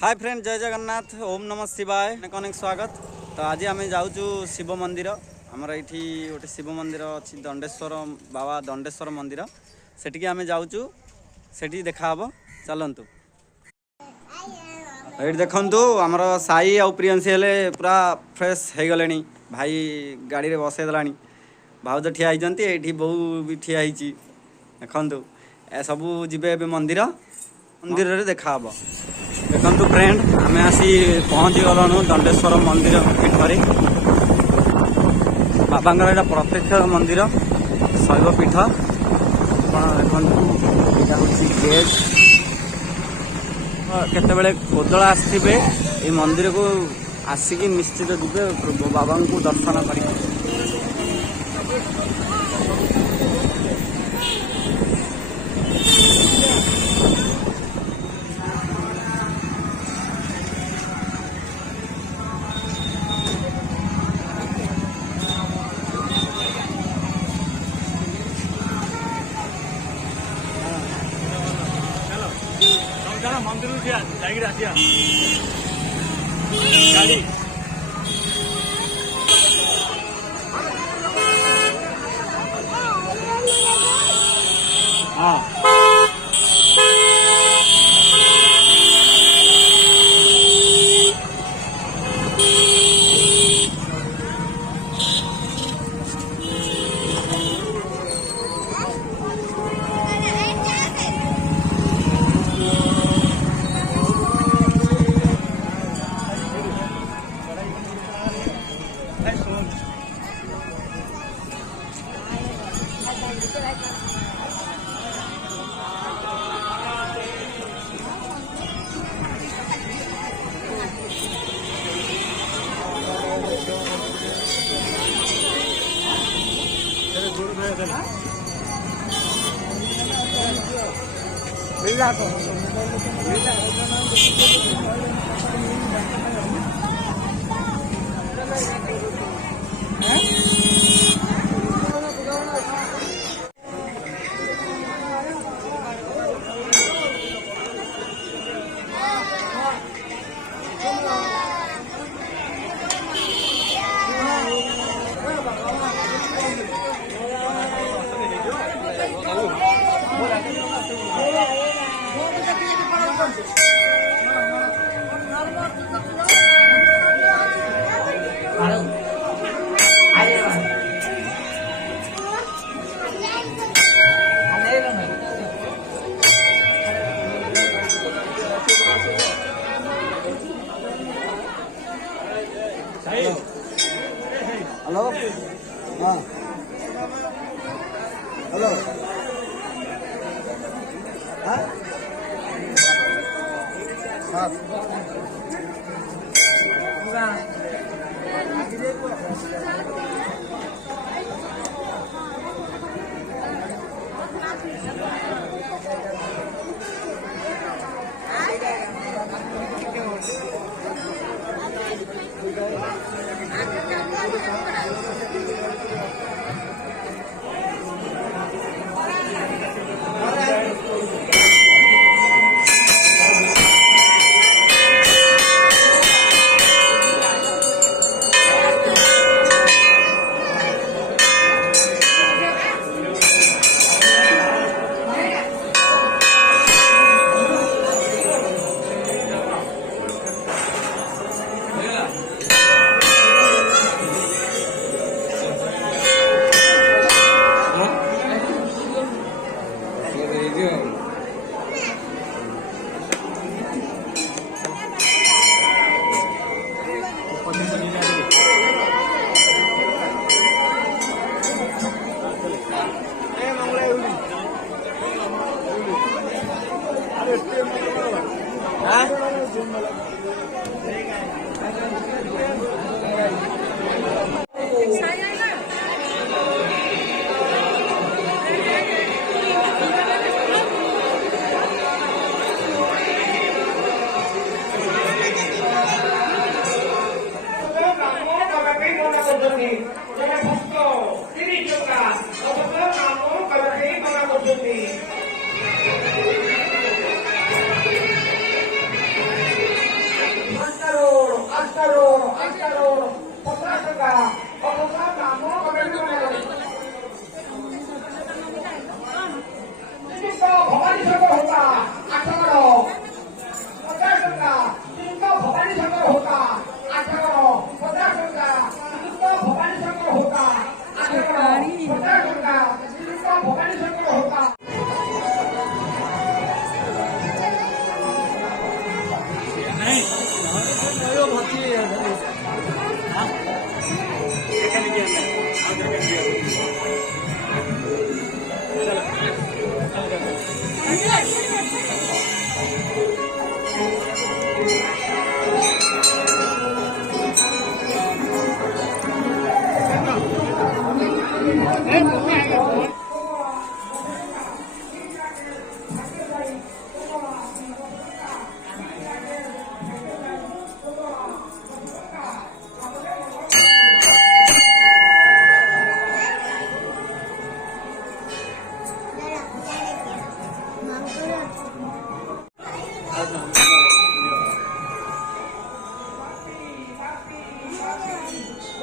Hi friend, जय जगन्नाथ, ओम नमः शिवाय, अनेक स्वागत। तो आज आम जाऊँ शिव मंदिर। आमर ये गोटे शिव मंदिर अच्छी दंडेश्वर बाबा दंडेश्वर मंदिर, सेठी आम जाऊँ, सेठी देखा हम। चलतु ये देखु आमर साई आ प्रियंसी हेले पूरा फ्रेश हो गले। भाई गाड़ी में बसईदेला, भाउज ठिया होती, ये बो भी ठिया देखु ए सबू जीवे मंदिर मंदिर देखा हम। देखु फ्रेंड, आम आसी पहुँची गलु दंडेश्वर मंदिर पीठर। बाबा यहाँ प्रत्यक्ष मंदिर शैव पीठ। देखो गेट केतबेले कोदला आसवे ये मंदिर को आसिक निश्चित जीवे बाबा को दर्शन कर। मंदिर गाड़ी हाँ हेलो हाँ हेलो हाँ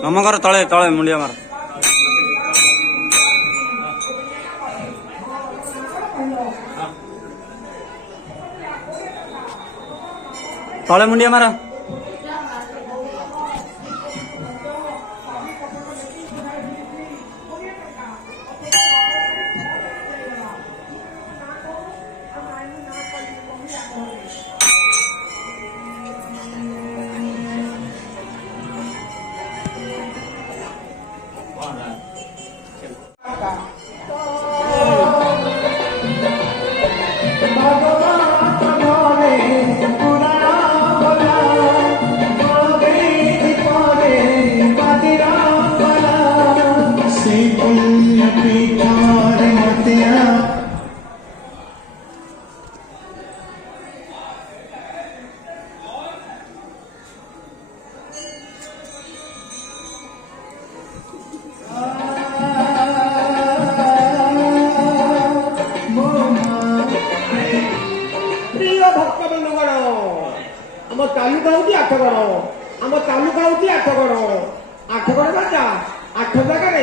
नम घर तले तले मुंडिया मार तले मुंडिया मार आम तालुका हूँ आठगड़ आम तालुका हूँ आठगड़ आठगड़ राजा 8 जगह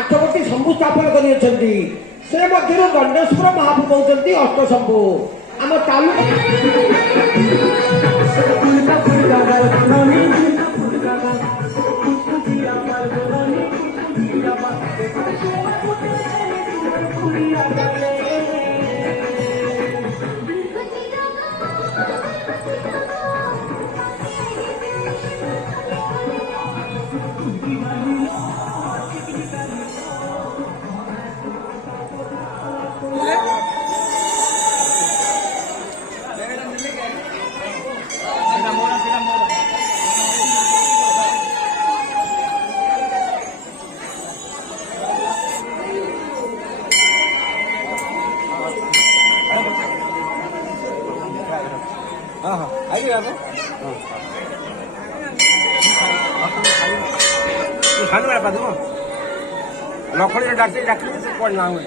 8 गोटी शंभु स्थापन कर दंडेश्वर महाप्रभु होती अष्टशंभु आम तालुका लखड़ी डाक्टर डाक्टर पढ़ना हुए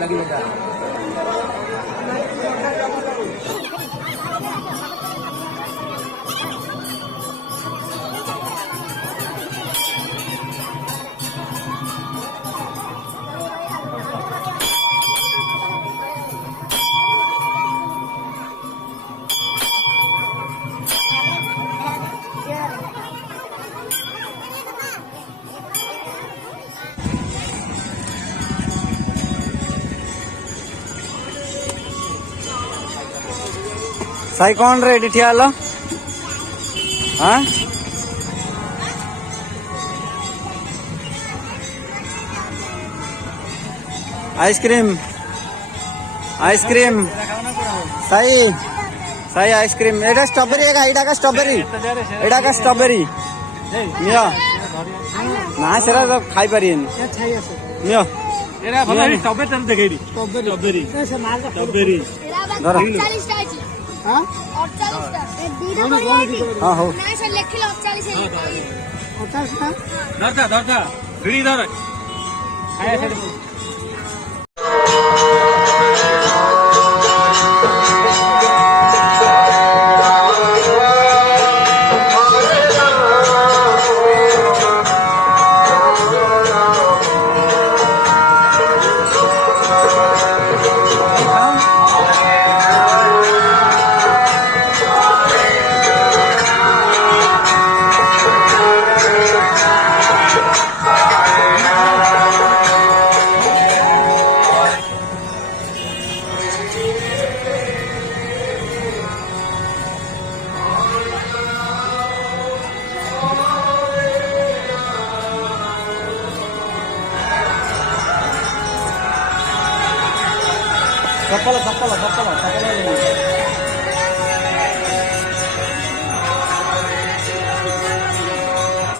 लगी बेटा साई कौन रे ठिया लो हाँ ice cream ice cream Sai Sai ice cream एटा स्ट्रॉबेरी है एटा का स्ट्रॉबेरी एटा का स्ट्रॉबेरी नियो ना सेरा तो खाई परियन नियो एरा भला स्ट्रॉबेरी तन देखेरी स्ट्रॉबेरी स्ट्रॉबेरी धर 40 टा अछि हां 48 टा ए दीदा कोई हां हो ना से लिखिलो 48 है 50 टा धरता भिड़ी धर आया से चप्पल चप्पल चप्पल चप्पल